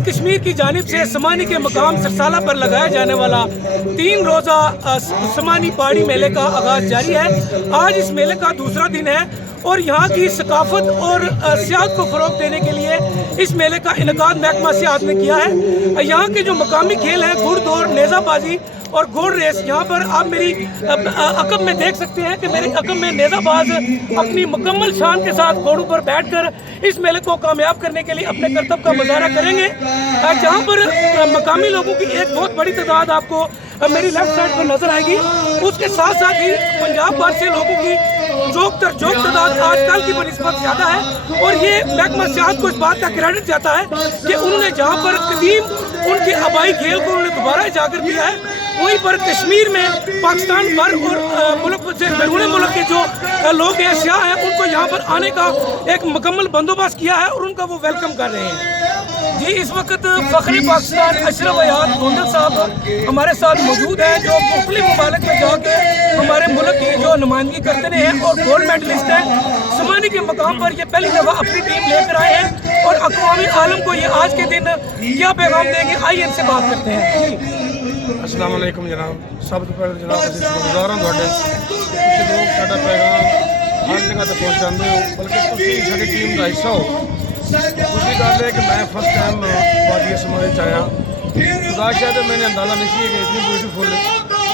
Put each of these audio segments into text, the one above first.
जमात कश्मीर की जानिब से समानी के मकाम सरसाला पर लगाया जाने वाला 3 रोज़ा समानी पहाड़ी मेले का आगाज़ जारी है। आज इस मेले का दूसरा दिन है और यहाँ की सकाफत और सियाहत को फ़रोग़ देने के लिए इस मेले का इनेकाद महकमा सियाहत ने किया है। यहाँ के जो मकामी खेल हैं घुड़दौड़, नेज़ाबाजी और घोड़ रेस, यहाँ पर आप मेरी अकब में देख सकते हैं कि मेरे अकब में नेज़ाबाज अपनी मुकम्मल शान के साथ घोड़ों पर बैठकर इस मेले को कामयाब करने के लिए अपने करतब का मुजाहरा करेंगे। जहाँ पर मकामी लोगों की एक बहुत बड़ी तादाद आपको मेरी लेफ्ट साइड पर नजर आएगी। उसके साथ साथ ही पंजाब भर से लोगों की जोक तादाद आजकल की बनिस्बत ज़्यादा है और ये महकमा सियाहत को इस बात का क्रेडिट जाता है कि उन्होंने जहाँ पर कदीम उनके आबाई खेल को उन्होंने दोबारा उजागर किया है, वहीं पर कश्मीर में पाकिस्तान भर और मुल्क से बैरून मुल्क के जो लोग हैं, सियाह हैं, उनको यहाँ पर आने का एक मुकम्मल बंदोबस्त किया है और उनका वो वेलकम कर रहे हैं। जी, इस वक्त फ़ख्र पाकिस्तान अशरफ हयात गोंडल साहब हमारे साथ मौजूद हैं, जो मुख्तलिफ ममालिक में जाके हमारे मुल्क की जो नुमाइंदगी करते रहे हैं और गोल्ड मेडलिस्ट हैं। समानी के मकाम पर ये पहली दफ़ा अपनी टीम लेकर आए हैं और अक़वामी आलम को ये आज के दिन क्या पैगाम देंगे, आइए इनसे बात करते हैं। अस्सलाम वालेकुम जनाब, सब तो पहले जनाब असं शुक्रगुजार हाँ तुहाडे तुसीं लोग साडा पैगाम हर जगह तक पहुँचाते हो, बल्कि तुसीं साडी टीम का हिस्सा हो। दूसरी गल है कि मैं फर्स्ट टाइम वादी समाज आया, खुदा शायद मैंने अंदाज़ा नहीं कि इतनी ब्यूटीफुल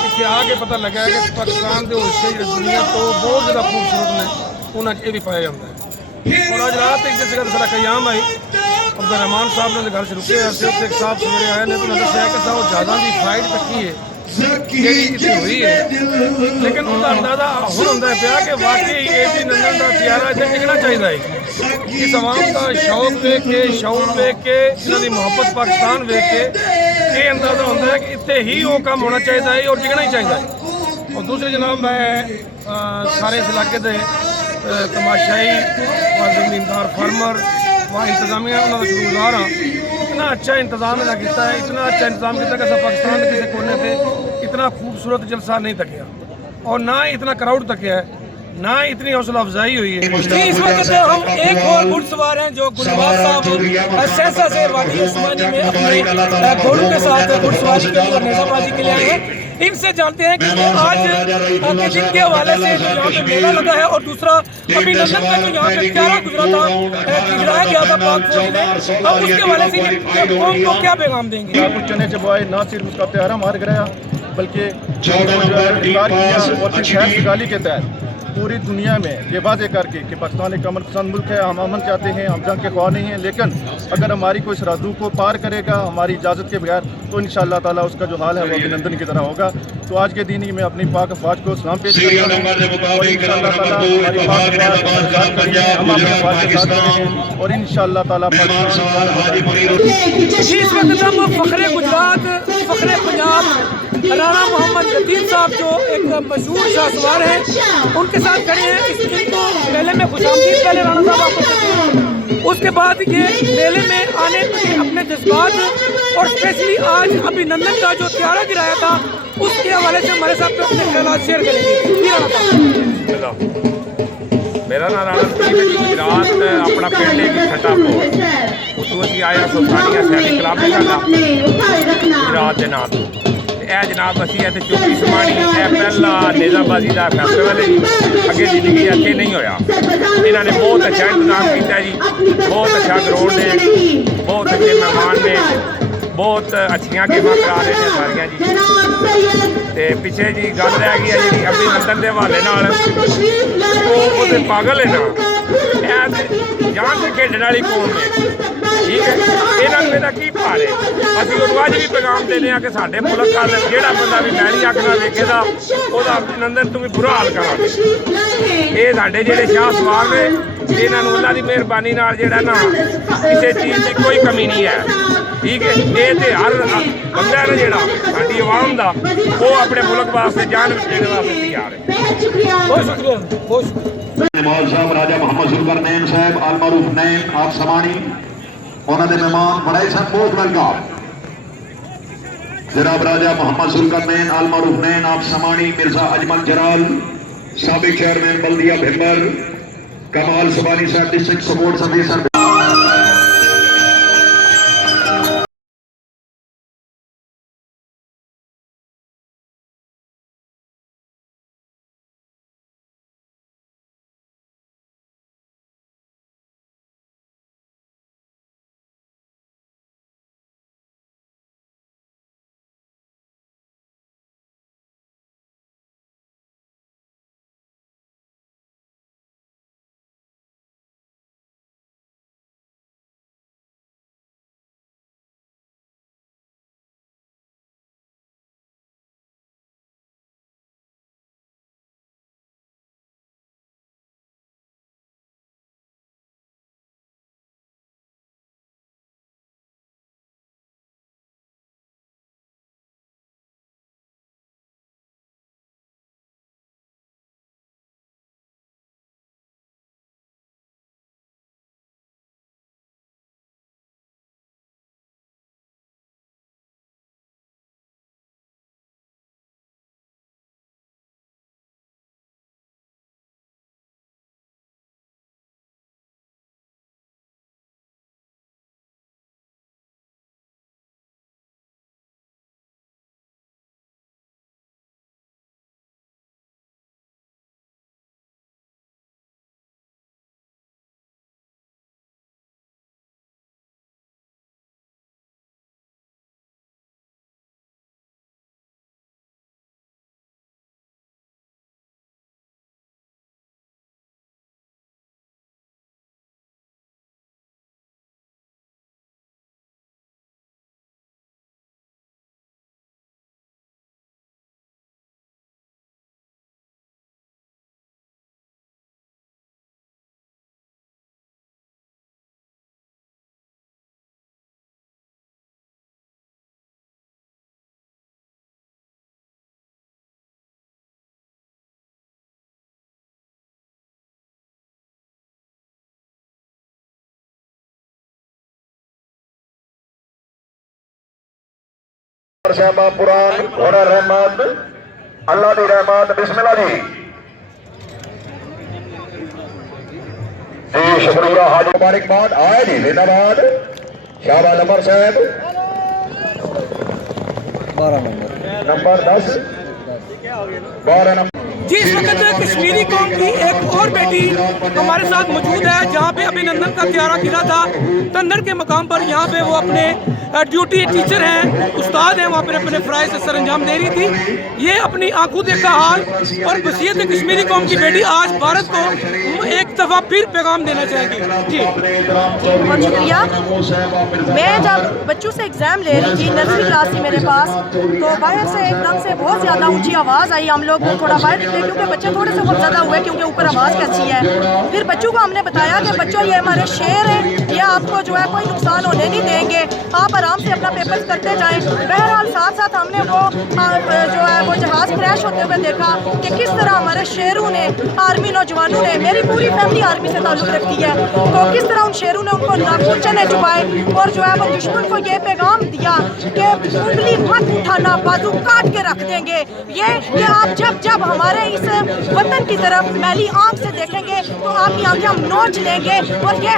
इतने आके पता लगा है कि पाकिस्तान के हिस्से दुनिया तो बहुत ज़्यादा खूबसूरत ने उन्हें भी पाया जाता है। और आज रात एक जगह सारा कयाम आई अब्दुलरहमान साहब ने घर से रुके हैं, एक साहब सवेरे आए ने तो उन्होंने दसिया कि साहब ज़्यादा की फाइट तकी है जी हुई है, लेकिन उसका अंदाजा हूँ होंगे पाया कि वाकई ए जी नंदन का प्यारा इतने टिकना चाहिए। इस आवाम का शौक वेख के, शौक वेख के, इन्होंने मुहब्बत पाकिस्तान वेख के ये अंदाजा होता है कि इतने ही वो काम होना चाहिए और टिकना ही चाहिए। और दूसरे जनाब मैं सारे इस इलाके के तमाशाई व जमींदार फार्मर व इंतजामिया उन्होंने शुक्रगुजार हाँ। इतना अच्छा इंतजाम इन्हें किया है, इतना अच्छा इंतजाम किया कि पाकिस्तान के किसी कोने पे इतना खूबसूरत जलसा नहीं तकिया और ना ही इतना क्राउड तकिया है, ना इतनी हौसला अफजाई हुई है। इस वक्त हम एक और घुड़सवार हैं जो गुलबाज साहब सहसा से वादी समानी में अपने घोड़ों के साथ घुड़सवारी के लिए और नेज़ाबाजी के लिए आए हैं। इनसे जानते हैं कि आज के दिन के हवाले से जो यहाँ पे मेला लगा है और दूसरा अभिनंदन का जो यहाँ पे प्यारा गुजरा था, गिराया गया था पाक फौज ने, अब उसके हवाले से कौम को क्या पैगाम देंगे? कुछ चने चबाए, ना सिर्फ उसका प्यारा मार गिराया बल्कि निकाली के तहत पूरी दुनिया में ये वाज़ेह करके कि पाकिस्तान एक अमन पसंद मुल्क है, हम अमन चाहते हैं, हम जंग के ख्वाह नहीं हैं, लेकिन अगर हमारी कोई सरहदों को पार करेगा हमारी इजाज़त के बगैर तो इंशाअल्लाह ताला उसका जो हाल है वो अभिनंदन की तरह होगा। तो आज के दिन ही मैं अपनी पाक अफवाज को सलाम पेश करता हूँ और इंशाअल्लाह ताला हमारी पाक हम अपने अफवाज के साथ रहेंगे और इंशाअल्लाह ताला इस वक्त हम फ़ख्र गुजरात, फ़ख्र पंजाब राणा मोहम्मद लतीफ़ साहब जो एक मशहूर शाहसवार हैं उनके साथ खड़े हैं। इनको मेले में खुशामदीद पहले राणा साहब आपको कहते हैं, उसके बाद ये मेले में आने के अपने जज्बात और स्पेशली आज अभिनंदन का जो त्यारा गिराया था उसके हवाले से हमारे साथ अपने ख्याल शेयर करेंगे। मेरा नाम राणा गुजरात अपना पिंड है छठापुर उतों अभी आया सोसानिया सैनिक क्लब गुजरात के नाम जनाब असी इतने चौकी समानी पहला नेज़ाबाजी का फैसटिवल है जी, अगे जिंदगी इतने नहीं होया। इन्होंने बहुत अच्छा इंतजाम किया जी, बहुत अच्छा ग्राउंड है, बहुत अच्छे मेहमान ने, बहुत अच्छिया गेम करा रहे हैं सारिया जी। तो पिछे जी गल रह गई है जी अभिनंदन के हवाले तो पागल है ना जान से खेडने वाली कौन है, ठीक है, इन्होंने मेरा की भार है। असं उन्होंने अज भी पैगाम देने कि साढ़े मुल्क का जोड़ा बंदा भी मैली अख ना वेखेगा वह अभिनंदन तू भी बुरा हाल करा। ये साढ़े जोड़े शाह सवार ने इन्होंने उन्हों की मेहरबानी जोड़ा ना किसी चीज़ की कोई कमी नहीं है, ठीक है। ये तो हर बंदा है ना जोड़ा साड़ी आवाम का वो अपने मुल्क वास्ते जान देने वास्ते तैयार है। बहुत शुक्रिया, बहुत शुक्रिया। मौल साहब राजा मोहम्मद जुल्करनैन साहब अल मरूफ नैन आप समानी उन्होंने मेहमान बड़ाई साहब बहुत वेलकम जनाब राजा मोहम्मद जुल्करनैन अल मरूफ नैन आप समानी मिर्जा अजमल जलाल साबिक चेयरमैन बल्दिया भिम्बर कमाल सुबानी साहब डिस्ट्रिक्ट सपोर्ट सर्विस साहब पुरान हुनर रहमत अल्लाह दी रहमत बिस्मिल्लाह जी जी शुक्रिया हाजी मुबारकबाद आए जी जिंदाबाद शाहबाज अमर साहब 12 नंबर 10 12 नंबर जी इस वक्त कश्मीरी कौम की एक और बेटी हमारे साथ मौजूद है जहाँ पे अभिनंदन का त्यारा गिरा था तन्नर के मकाम पर। यहाँ पे वो अपने ड्यूटी टीचर हैं, उस्ताद हैं, वहाँ पर अपने फ़राइज़ से सरअंजाम दे रही थी। ये अपनी आंखों देखा हाल और वसीयत कश्मीरी कौम की बेटी आज भारत को एक दफ़ा फिर पैगाम देना चाहेगी। जी बहुत शुक्रिया। मैं जब बच्चों से एग्ज़ाम ले रही थी, नर्सरी क्लास थी मेरे पास, तो बाहर से एकदम से बहुत ज़्यादा ऊंची आवाज़ आई। हम लोग थोड़ा बाहर निकले क्योंकि बच्चे थोड़े से बहुत ज़्यादा हुए क्योंकि ऊपर आवाज़ कैसी है। फिर बच्चों को हमने बताया कि बच्चों ये हमारे शेर हैं, ये आपको जो है कोई नुकसान होने नहीं देंगे, आप आराम से अपना पेपर करते जाएं। बहरहाल साथ साथ हमने वो जो है वो जहाज़ क्रैश होते हुए देखा कि किस तरह हमारे शेरों ने, आर्मी नौजवानों ने, मेरी पूरी फैमिली आर्मी से ताल्लुक़ रखती है, तो किस तरह उन शेरों ने उनको नाखून चने चुपाए और जो है वो दुश्मन को ये पैगाम दिया कि उंगली मत उठाना, बाजू काट के रख देंगे। ये कि आप जब हमारे इस वतन की तरफ मैली आँख से देखेंगे तो आपकी आंखें हम नोच लेंगे। और ये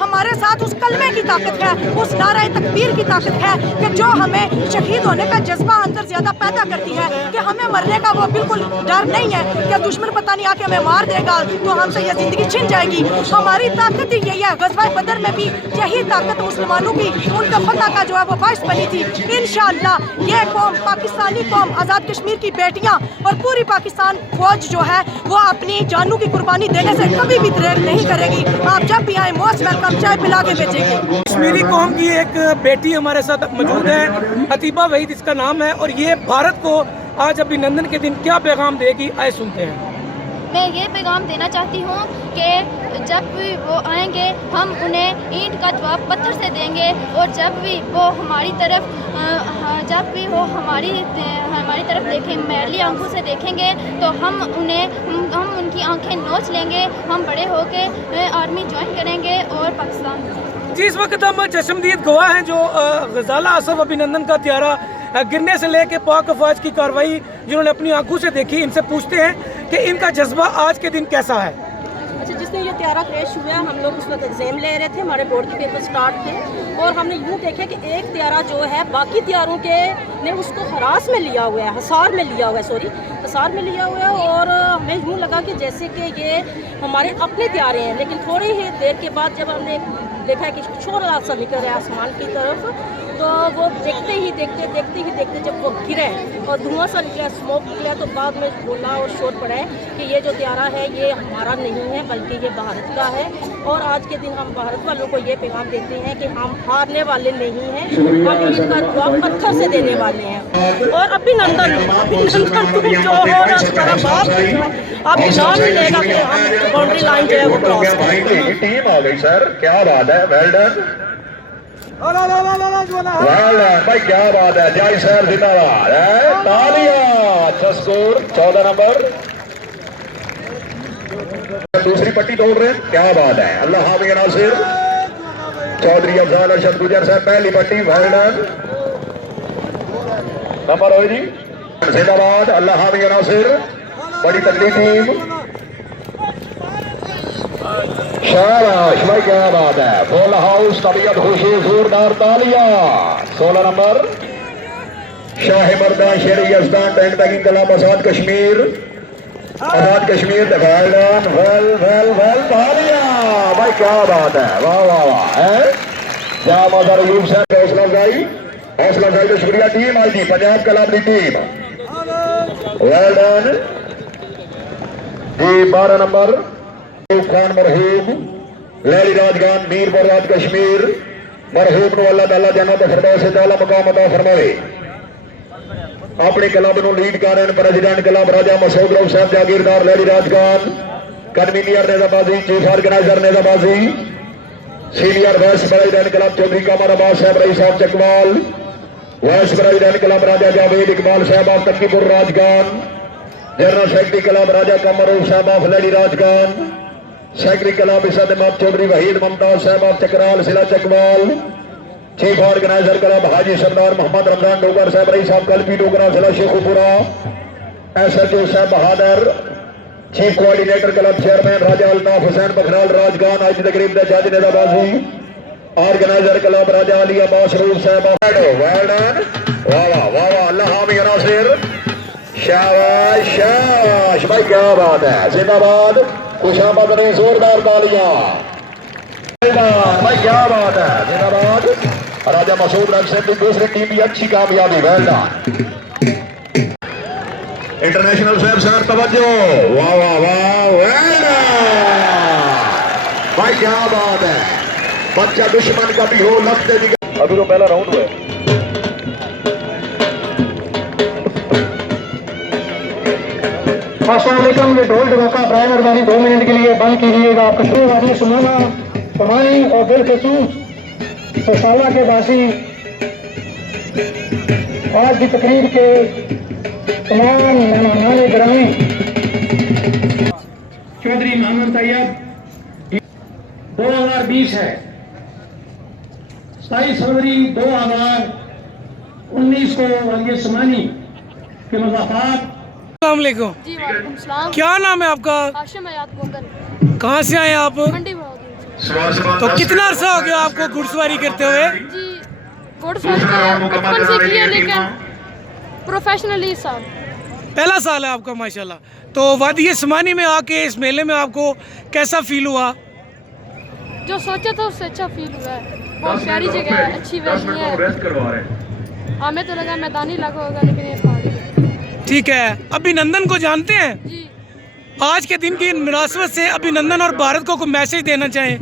हमारे साथ उस कलमे की ताकत है, उस नारा तकबीर की ताकत है कि जो हमें शहीद होने का जज्बा अंदर ज़्यादा पैदा करती है कि हमें मरने का वो बिल्कुल डर नहीं है कि दुश्मन पता नहीं आके हमें मार देगा तो हमसे ये ज़िंदगी छिन जाएगी। हमारी ताकत ही यही है। ग़ज़वा बदर में भी यही ताकत मुसलमानों की उनका फतह का जो है वो बाइस बनी थी। इंशाअल्लाह ये कौम, पाकिस्तानी कौम, आज़ाद कश्मीर की बेटियाँ और पूरी पाकिस्तान फौज जो है वो अपनी जानों की कुर्बानी देने से कभी भी दरेग नहीं करेगी। आप जब भी आए मोस्ट वेलकम, चाय पिला के भेजेंगे। कश्मीरी कौम की एक बेटी हमारे साथ मौजूद है, अतीबा वहीद इसका नाम है, और ये भारत को आज अभिनंदन के दिन क्या पैगाम देगी, आए सुनते हैं। मैं ये पैगाम देना चाहती हूँ कि जब भी वो आएंगे हम उन्हें ईंट का जवाब पत्थर से देंगे, और जब भी वो हमारी तरफ देखें, मैली आंखों से देखेंगे तो हम उनकी आंखें नोच लेंगे। हम बड़े होकर आर्मी ज्वाइन करेंगे और पाकिस्तान। जी इस वक्त हम चश्मदीद गवाह हैं जो गजाला आसफ अभिनंदन का त्यारा गिरने से लेके पाक अफवाज की कार्रवाई जिन्होंने अपनी आंखों से देखी, इनसे पूछते हैं कि इनका जज्बा आज के दिन कैसा है। अच्छा, जिसने ये त्यारा क्रैश हुआ, हम लोग उस वक्त एग्ज़ाम ले रहे थे, हमारे बोर्ड के पेपर स्टार्ट थे, और हमने यूँ देखा कि एक त्यारा जो है बाकी त्यारों के ने उसको हसार में लिया हुआ है, हिसार में लिया हुआ है, और हमें यूँ लगा कि जैसे कि ये हमारे अपने त्यारे हैं। लेकिन थोड़ी ही देर के बाद जब हमने देखा कि शोर सा निकल रहा है आसमान की तरफ, तो वो देखते ही देखते जब वो गिरे और धुआं सा निकला, स्मोक निकला, तो बाद में बोला और शोर पड़ा है कि ये जो त्यारा है ये हमारा नहीं है बल्कि ये भारत का है। और आज के दिन हम भारत वालों को ये पैगाम देते हैं कि हम हारने वाले नहीं हैं, हम इनका जवाब पत्थर से देने वाले हैं। और अभिनंदन तुम जो हो ना तुम्हारा बाप आप नाम लेगा कि हम बाउंड्री लाइन जो है वो क्रॉस करें। टीम आ गई सर, क्या बात है, वेल डन भाई, क्या बात है, जय सर जिंदाबाद है, तालियां। अच्छा स्कोर 14 नंबर, दूसरी पट्टी तोड़ रहे हैं, क्या बात है, अल्लाह हाफिज नासिर चौधरी अफजाल अरशद गुजर साहब पहली पट्टी, वेल डन नंबर हो जी जिंदाबाद, अल्लाह हाफिज नासिर, बड़ी तगड़ी टीम, शाबाश भाई, क्या बात है, फुल हाउस, तबीयत खुशी, जोरदार तालियां। 16 नंबर शाह मर्दा शेर यजदान टैंक तक इंकलाब आजाद कश्मीर वेल तालियां भाई, क्या बात है, वाह वाह वाह है, क्या मजर यूब साहब, हौसला अफजाई का शुक्रिया। टीम आई थी पंजाब कलाबरी टीम, वेल डन जी। 12 नंबर खान मरहूम लैली राजगान मीर बरवाद कश्मीर, मरहूम नु अल्लाह ताला जन्नत फिरदौस से आला मकाम अता फरमावे। अपने क्लब नु लीड कर रहे प्रेसिडेंट क्लब राजा मसूद रऊफ साहब जागीरदार लैली राजगान, कन्वीनियर नेजाबाजी, चीफ ऑर्गेनाइजर नेजाबाजी, senior vice president club Chaudhry Qamar Abbas साहब रईस साहब Chakwal, vice president club Raja Javed Iqbal साहब of Takipur Rajgan, general secretary club Raja Qamar Rauf साहब of Laili Rajgan, secretary club Isad Chaudhry Waheed Mumtaz साहब ऑफ चकराल जिला Chakwal, chief organiser club Haji Sardar Mohammad Ramzan Dogar साहब रही साहब कल्पी डोगरा जिला शेखुपुरा SHO साहब बहादुर चीफ कोऑर्डिनेटर क्लब चेयरमैन राजा अल्ताफ हुसैन बखराल राजगान आज तकरीब द जज नेताबाजी organiser club Raja Ali Abbas roof साहब वेल डन वाह वाह वाह वाह अल्लाह हामी नासिर शाबाश शाबाश भाई क्या बात है जिंदाबाद खुशामद ने जोरदार तालियां भाई क्या बात है जिंदाबाद राजा मसूद रख से दूसरी टीम की अच्छी कामयाबी वेल डन इंटरनेशनल साहब सर तवज्जो वाह वाह वाह वेल डन भाई क्या बात है बच्चा दुश्मन का भी हो लगते भी अभी तो पहला राउंड हुआ है अस्सलामुअलैकुम। ये ढोल ढोका प्राय मेहरबानी 2 मिनट के लिए बंद कीजिएगा। आपका शुरू आदमी सुनाना कमाई और दिल खसूस साला के बासी आज की तकरीर के तमाम मेहमान ग्रामी चौधरी मोहम्मद तैयब 2020 है 27 फरवरी 2019 को वालिद समानी के मज़ाफ़ात। अस्सलाम वालेकुम। जी वालेकुम सलाम। क्या नाम है आपका? हाशिम हयात गोगल। कहाँ से आए आप? मंडी बहादुर से। तो कितना अरसा हो गया आपको घुड़सवारी करते हुए? जी घुड़सवारी तो बचपन से की है लेकिन प्रोफेशनली साल पहला साल है आपका माशाल्लाह। तो वादी समानी में आके इस मेले में आपको कैसा फील हुआ? जो सोचा था उससे अच्छा फील हुआ है। बहुत प्यारी जगह है, अच्छी वैसी है। हमें तो लगा मैदानी इलाका होगा लेकिन ये पहाड़ी है। ठीक है, अभिनंदन को जानते हैं? जी आज के दिन की मुनासबत से अभिनंदन और भारत को मैसेज देना चाहें?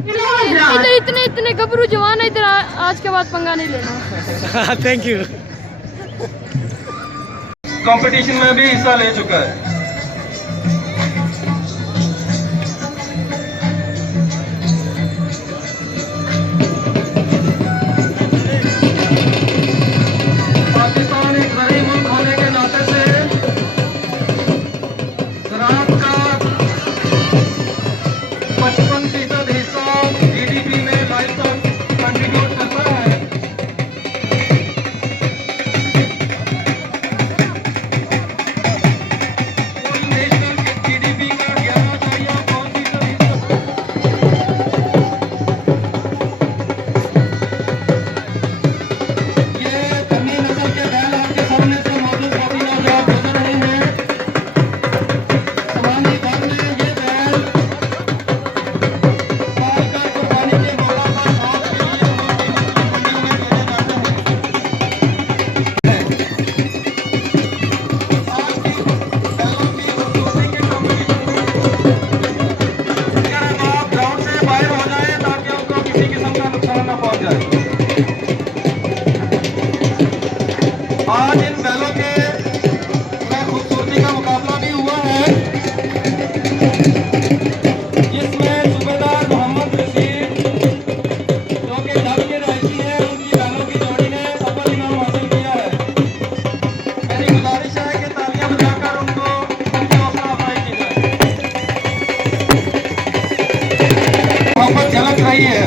इधर इतने गबरू जवान है, इधर आज के बाद पंगा नहीं लेना। Thank you. कंपटीशन में भी हिस्सा ले चुका है। पाकिस्तान एक गरीब मुल्क होने के नाते से शराब का 55% हिस्सा GDP में लाइफ तक कंट्रीब्यूट करता है। आज इन बैलों के खूबसूरती का मुकाबला भी हुआ है, जिसमें सूबेदार मोहम्मद रशीद जो कि डब के रहायशी हैं, उनकी बैलों की जोड़ी ने अव्वल इनाम हासिल किया है। मेरी गुजारिश है कि तालियां बजाकर उनको उनकी हौसला अफजाई की जाए। मोहब्बत झलक रही है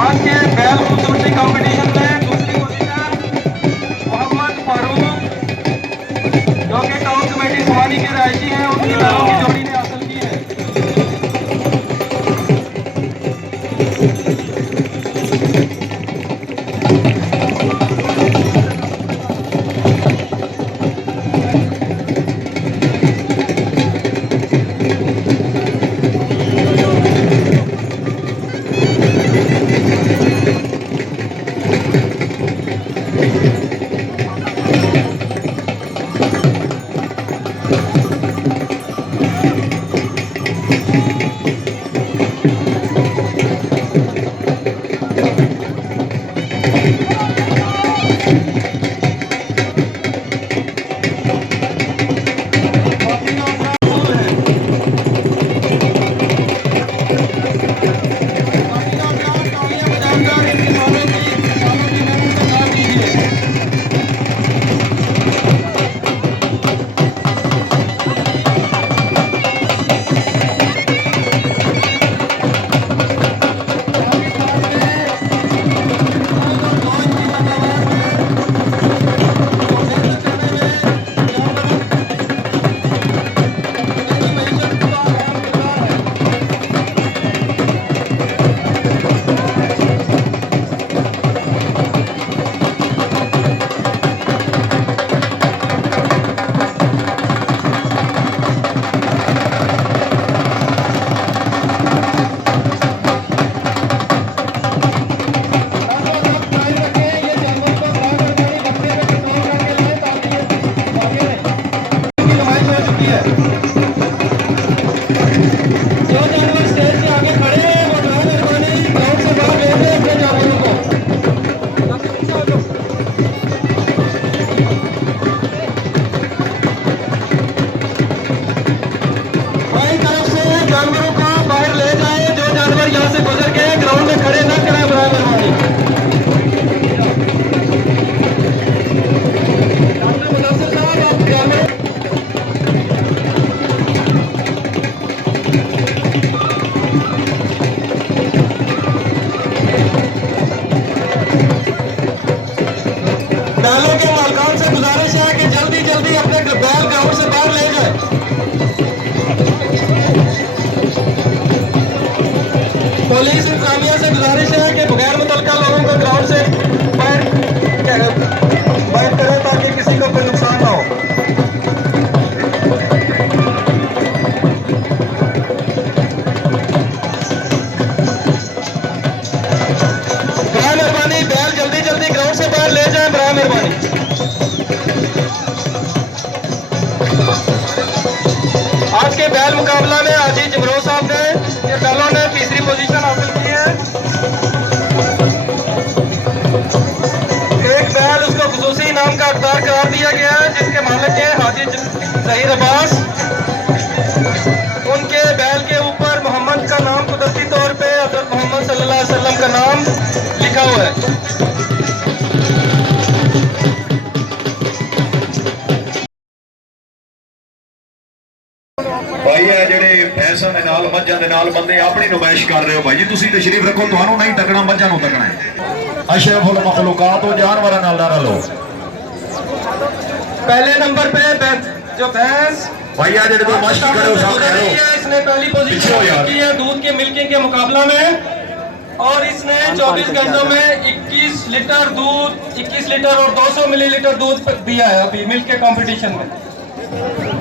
आज के बैल खूबसूरती कंपटीशन में। दूसरी पोजीशन मोहम्मद फारूक जो कि टाउन कमेटी समानी के रहायशी हैं, उनकी बैलों की जोड़ी ने हासिल की है। बैल मुकाबला में हाजी जमरोज साहब ने ये बैलों ने तीसरी पोजीशन हासिल की है। एक बैल उसको खुसूसी इनाम का हकदार करार दिया गया है, जिसके मालिक है हाजी जहीर अब्बास। उनके बैल के ऊपर मोहम्मद का नाम कुदरती तौर पे हज़रत मोहम्मद सल्लल्लाहु अलैहि वसल्लम का नाम लिखा हुआ है। भाई है ਜਿਹੜੇ ਫੈਸਨ ਦੇ ਨਾਲ ਮੱਝਾਂ ਦੇ ਨਾਲ ਬੰਦੇ ਆਪਣੀ ਨੁਮਾਇਸ਼ ਕਰ ਰਹੇ ਹੋ ਭਾਈ ਜੀ ਤੁਸੀਂ ਤਸ਼ਰੀਫ ਰੱਖੋ ਤੁਹਾਨੂੰ ਨਹੀਂ ਤੱਕਣਾ ਮੱਝਾਂ ਨੂੰ ਤੱਕਣਾ ਹੈ ਅਸ਼ਰਫੁਲ ਮਖਲੂਕਾਤ ਹੋ ਜਾਨਵਰਾਂ ਨਾਲ ਨਾਰਾ ਲਓ पहले नंबर पे जो भैंस भाई आ ਜਿਹੜੇ ਤੋਂ ਮਸ਼ਕ करे सामने करो इसने पहली पोजीशन की है दूध के मिल्किंग के मुकाबला में, और इसने 24 घंटों में 21 लीटर दूध 21 लीटर और 200 मिलीलीटर दूध दिया है अभी मिल्क के कंपटीशन में।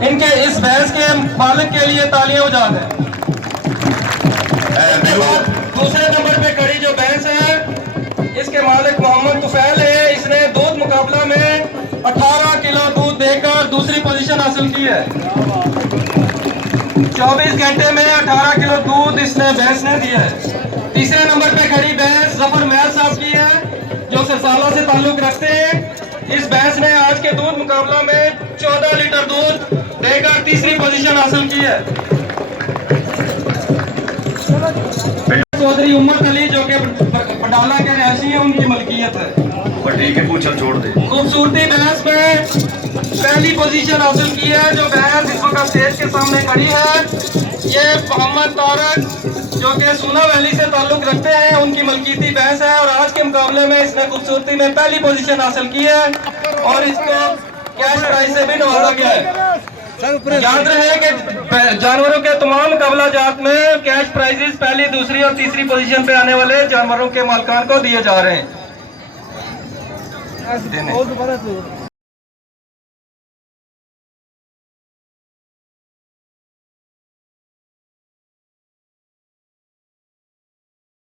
इनके इस भैंस के मालिक के लिए तालियां हो जाते हैं। दूसरे नंबर पे खड़ी जो भैंस है इसके मालिक मोहम्मद तुफैल है। इसने दूध मुकाबला में 18 किलो दूध देकर दूसरी पोजीशन हासिल की है। 24 घंटे में 18 किलो दूध इसने भैंस ने दिया है। तीसरे नंबर पे खड़ी भैंस जफर महल साहब की है जो सरसाला से ताल्लुक रखते हैं। इस भैंस ने आज के दूध मुकाबला में 14 लीटर दूध देकर तीसरी पोजीशन हासिल की है। चौधरी उम्मत अली जो कि बडाला के रहशी है उनकी मलकियत है। ठीक है पूछल छोड़ दे खूबसूरती भैंस में पहली पोजीशन हासिल की है। जो भैंस इस वक्त स्टेज के सामने खड़ी है ये मोहम्मद तारक जो कि सूना वैली से ताल्लुक रखते हैं उनकी मलकीती भैंस है, और आज के मुकाबले में इसने खूबसूरती में पहली पोजीशन हासिल की है और इसको कैश प्राइज से भी नवाजा गया है। याद रहे कि जानवरों के तमाम मुकाबला जात में कैश प्राइजेस पहली दूसरी और तीसरी पोजीशन पे आने वाले जानवरों के मालिकान को दिए जा रहे हैं।